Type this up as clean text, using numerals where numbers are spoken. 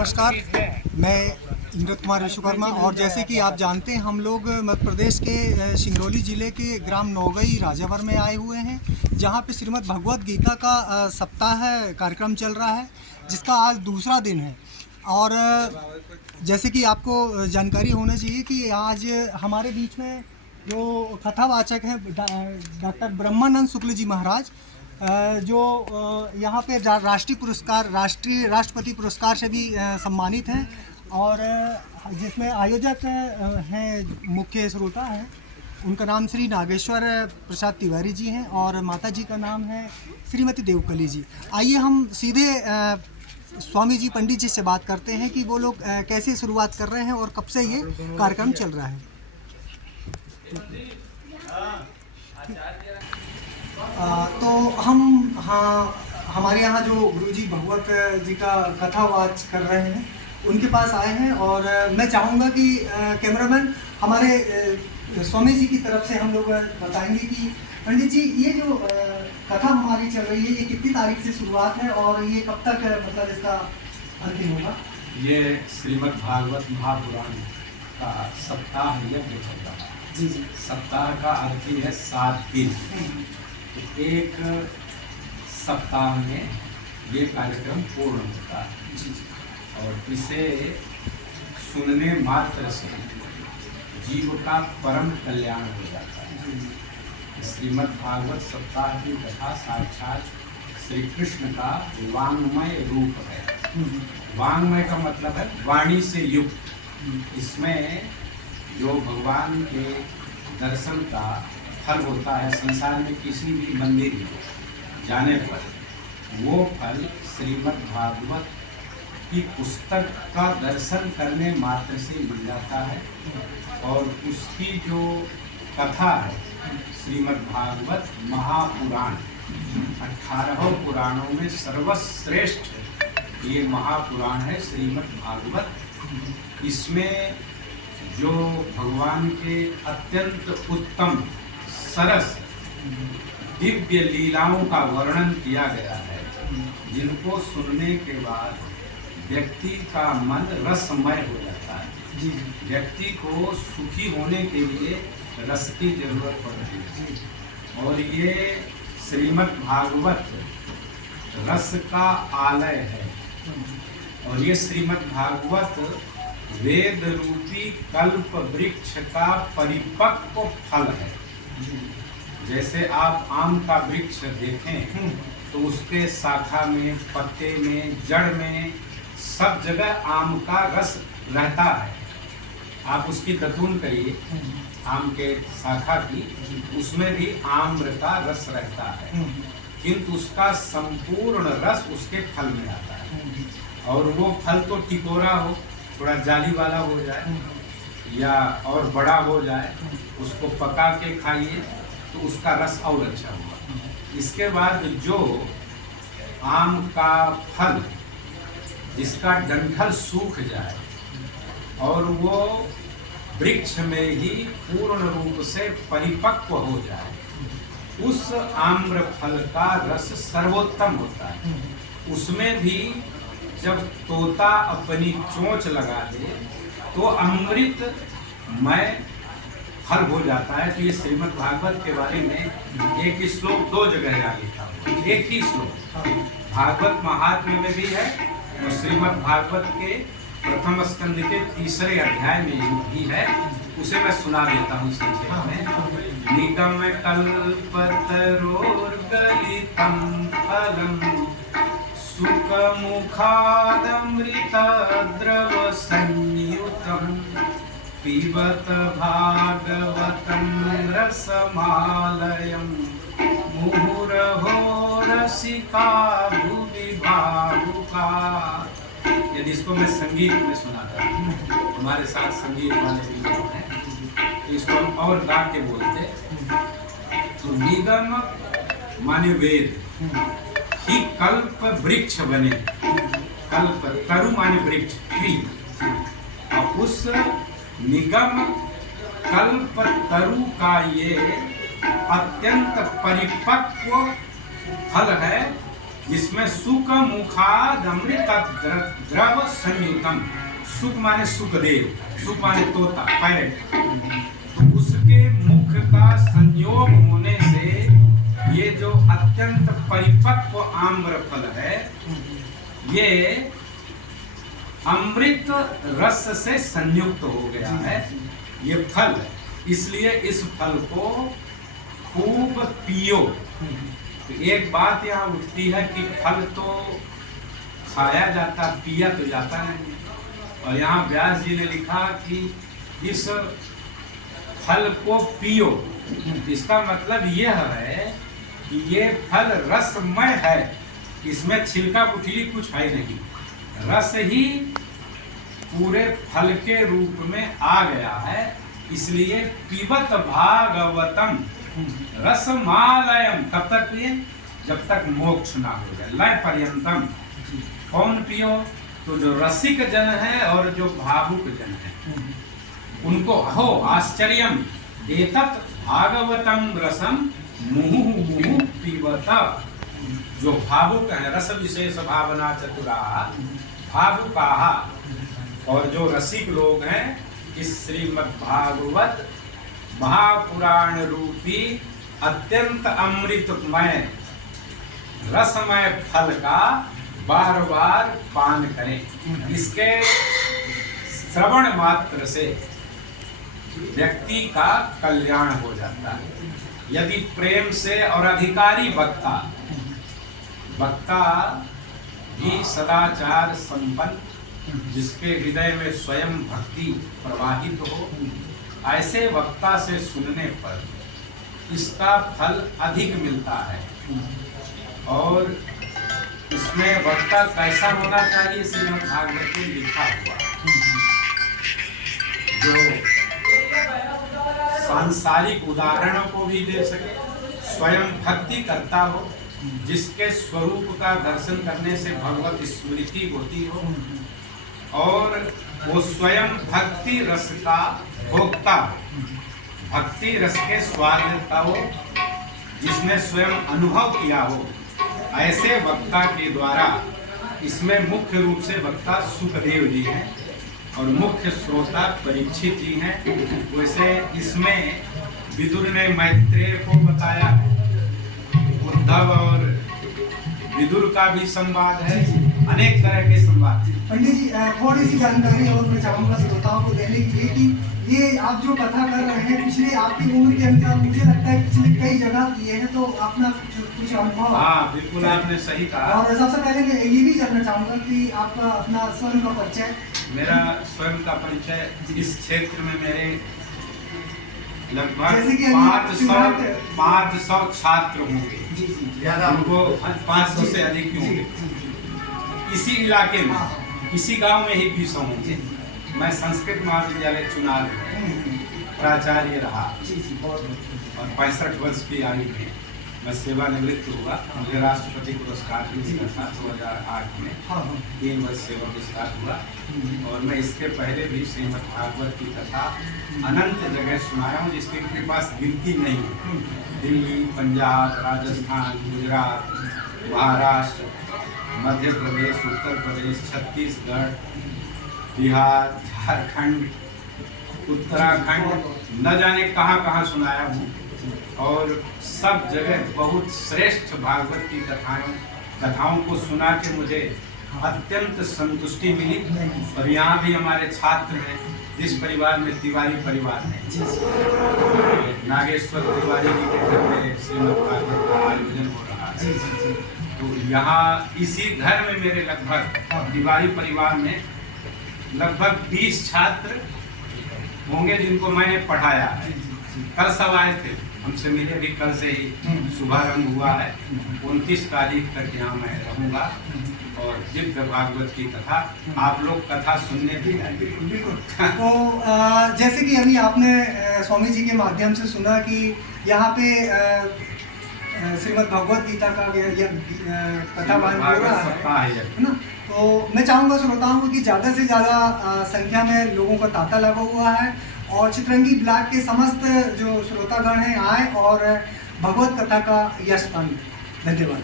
नमस्कार, मैं इंद्रत कुमार विश्वकर्मा। और जैसे कि आप जानते हैं, हम लोग मध्य प्रदेश के सिंगरौली ज़िले के ग्राम नौगई राजावर में आए हुए हैं, जहां पे श्रीमद् भगवद गीता का सप्ताह कार्यक्रम चल रहा है, जिसका आज दूसरा दिन है। और जैसे कि आपको जानकारी होना चाहिए कि आज हमारे बीच में जो कथावाचक हैं डॉक्टर ब्रह्मानंद शुक्ल जी महाराज, जो यहाँ पे राष्ट्रीय राष्ट्रपति पुरस्कार से भी सम्मानित हैं, और जिसमें आयोजक हैं, मुख्य श्रोता हैं, उनका नाम श्री नागेश्वर प्रसाद तिवारी जी हैं और माता जी का नाम है श्रीमती देवकली जी। आइए हम सीधे स्वामी जी पंडित जी से बात करते हैं कि वो लोग कैसे शुरुआत कर रहे हैं और कब से ये कार्यक्रम चल रहा है। तो हमारे यहाँ जो गुरुजी भगवत जी का कथावाच कर रहे हैं, उनके पास आए हैं। और मैं चाहूँगा कि कैमरामैन हमारे स्वामी जी की तरफ से हम लोग बताएंगे कि पंडित जी, ये जो कथा हमारी चल रही है, ये कितनी तारीख से शुरुआत है और ये कब तक मतलब इसका अंतिम होगा? ये श्रीमद् भागवत महापुराण का सप्ताह यज्ञ चल रहा है। जी जी। सप्ताह का अर्थ ही है 7 दिन। तो एक सप्ताह में ये कार्यक्रम पूर्ण होता है। जी। और इसे सुनने मात्र से जीव का परम कल्याण हो जाता है। श्रीमद् भागवत सप्ताह की कथा साक्षात श्री कृष्ण का वांग्मय रूप है। वांग्मय का मतलब है वाणी से युक्त। इसमें जो भगवान के दर्शन का फल होता है, संसार में किसी भी मंदिर में जाने पर वो फल श्रीमद् भागवत की पुस्तक का दर्शन करने मात्र से मिल जाता है। और उसकी जो कथा है, श्रीमद् भागवत महापुराण 18 पुराणों में सर्वश्रेष्ठ ये महापुराण है श्रीमद् भागवत। इसमें जो भगवान के अत्यंत उत्तम सरस दिव्य लीलाओं का वर्णन किया गया है, जिनको सुनने के बाद व्यक्ति का मन रसमय हो जाता है। व्यक्ति को सुखी होने के लिए रस की जरूरत पड़ती है। और ये श्रीमद् भागवत रस का आलय है। और ये श्रीमद् भागवत वेद रूपी कल्प वृक्ष का परिपक्व फल है। जैसे आप आम का वृक्ष देखें तो उसके शाखा में, पत्ते में, जड़ में सब जगह आम का रस रहता है। आप उसकी दतून करिए आम के शाखा की, उसमें भी आम्र का रस रहता है, किंतु उसका संपूर्ण रस उसके फल में आता है। और वो फल तो टिकोरा हो, थोड़ा जाली वाला हो जाए या और बड़ा हो जाए, उसको पका के खाइए तो उसका रस और अच्छा हुआ। इसके बाद जो आम का फल जिसका डंठल सूख जाए और वो वृक्ष में ही पूर्ण रूप से परिपक्व हो जाए, उस आम्र फल का रस सर्वोत्तम होता है। उसमें भी जब तोता अपनी चोंच लगा दे तो अमृतमय फल हो जाता है। तो ये श्रीमद् भागवत के बारे में एक श्लोक 2 जगह यहाँ लिखा हुआ, एक ही श्लोक भागवत महात्म्य में भी है और श्रीमद् भागवत के प्रथम स्कंद के 3रे अध्याय में भी है। उसे मैं सुना देता हूँ संक्षेप में। निगम कल्पतरोर्गलितं फलम् सुखमुखादमृतद्रव संयुतं पिबत भागवतं रसमालयं मुहुरहो रसिका भुवि भावुका। यदि इसको मैं संगीत में सुनाता हूँ, हमारे साथ संगीत वाले भी लोग हैं, तो इसको हम और गा के बोलते। तो निगम माने वेद ही कल्प वृक्ष बने, कल्प तरु माने वृक्ष ट्री, और उस निगम कल्प तरु का ये अत्यंत परिपक्व फल है जिसमें सुख मुखाद अमृत द्रव संयुतम, सुख माने सुखदेव, सुख माने तोता, पैरट, तो उसके मुख का संयोग होने से ये जो अत्यंत परिपक्व आम्र फल है, ये अमृत रस से संयुक्त हो गया है ये फल, इसलिए इस फल को खूब पियो। तो एक बात यहाँ उठती है कि फल तो खाया जाता, पिया तो जाता नहीं। और यहाँ व्यास जी ने लिखा कि इस फल को पियो, इसका मतलब यह है कि ये फल रसमय है, इसमें छिलका पुठली कुछ है नहीं, रस ही पूरे फल के रूप में आ गया है। इसलिए पिबत भागवतम रसमालयम, तब तक पिए जब तक मोक्ष ना हो जाए, लय पर्यंतम। कौन पियो? तो जो रसिक जन है और जो भावुक जन है उनको हो आश्चर्यम एतत् भागवतम रसम मुहुः मुहुः पिबत। जो भावुक है, रस विशेष भावना चतुरा भावुकाहा, और जो रसिक लोग हैं इस श्रीमद् भागवत महापुराण रूपी अत्यंत अमृतमय रसमय फल का बार बार पान करें। इसके श्रवण मात्र से व्यक्ति का कल्याण हो जाता है। यदि प्रेम से और अधिकारी वक्ता भी सदाचार संपन्न, जिसके हृदय में स्वयं भक्ति प्रवाहित हो, ऐसे वक्ता से सुनने पर इसका फल अधिक मिलता है। और इसमें वक्ता कैसा होना चाहिए, श्रीमद् भागवत में लिखा हुआ, जो सांसारिक उदाहरणों को भी दे सके, स्वयं भक्ति करता हो, जिसके स्वरूप का दर्शन करने से भगवत स्मृति होती हो, और वो स्वयं भक्ति रस का भोक्ता हो, भक्ति रस के स्वादिष्ट हो, जिसने स्वयं अनुभव किया हो, ऐसे वक्ता के द्वारा। इसमें मुख्य रूप से वक्ता सुखदेव जी हैं और मुख्य श्रोता परीक्षित जी हैं। वैसे इसमें विदुर ने मैत्रेय को बताया है, उद्धव और विदुर का भी संवाद है, अनेक तरह के संवाद हैं। पंडित जी थोड़ी सी जानकारी और मैं चाहूँगा श्रोताओं को देने के लिए कि ये आप जो कथा कर रहे हैं पिछले आपकी उम्र के अनुसार मुझे लगता है पिछले कई जगह किए हैं, तो अपना कुछ अनुभव। हाँ बिल्कुल, आपने सही कहा। और सबसे पहले मैं ये भी जानना चाहूँगा कि आपका अपना स्वयं का परिचय। मेरा स्वयं का परिचय, इस क्षेत्र में मेरे लगभग 500 छात्र होंगे, उनको 500 से अधिक होंगे इसी इलाके में, इसी गांव में ही 20 होंगे। मैं संस्कृत महाविद्यालय चुनार प्राचार्य रहा और 65 वर्ष की आयु में मैं सेवानिवृत्त हुआ। मुझे राष्ट्रपति पुरस्कार भी मिला था 2008 में, 3 वर्ष सेवा विस्तार हुआ। और मैं इसके पहले भी श्रीमद् भागवत की कथा अनंत जगह सुनाया हूँ, जिसकी मेरे पास गिनती नहीं है। दिल्ली, पंजाब, राजस्थान, गुजरात, महाराष्ट्र, मध्य प्रदेश, उत्तर प्रदेश, छत्तीसगढ़, बिहार, झारखंड, उत्तराखंड, न जाने कहाँ कहाँ सुनाया हूँ। और सब जगह बहुत श्रेष्ठ भागवत की कथाओं को सुना के मुझे अत्यंत संतुष्टि मिली। और यहाँ भी हमारे छात्र हैं, जिस परिवार में तिवारी परिवार है, नागेश्वर तिवारी जी के घर में श्रीमद् भागवत का आयोजन हो रहा है। तो यहाँ इसी घर में मेरे लगभग तिवारी परिवार में लगभग 20 छात्र होंगे जिनको मैंने पढ़ाया है। कल सब आए थे, हमसे मिले भी, कल से ही शुभारंभ हुआ है। 29 तारीख तक यहाँ मैं रहूँगा और दिव्य भागवत की कथा आप लोग कथा सुनने भी आएंगे। तो जैसे कि अभी आपने स्वामी जी के माध्यम से सुना कि यहाँ पे श्रीमद् भगवत गीता का कथा वाचन हो रहा है ना। तो मैं चाहूँगा श्रोताओं को कि ज़्यादा से ज़्यादा संख्या में लोगों का तांता लगा हुआ है और चित्रंगी ब्लॉक के समस्त जो श्रोतागण हैं आए और भगवत कथा का यश पाएं। धन्यवाद।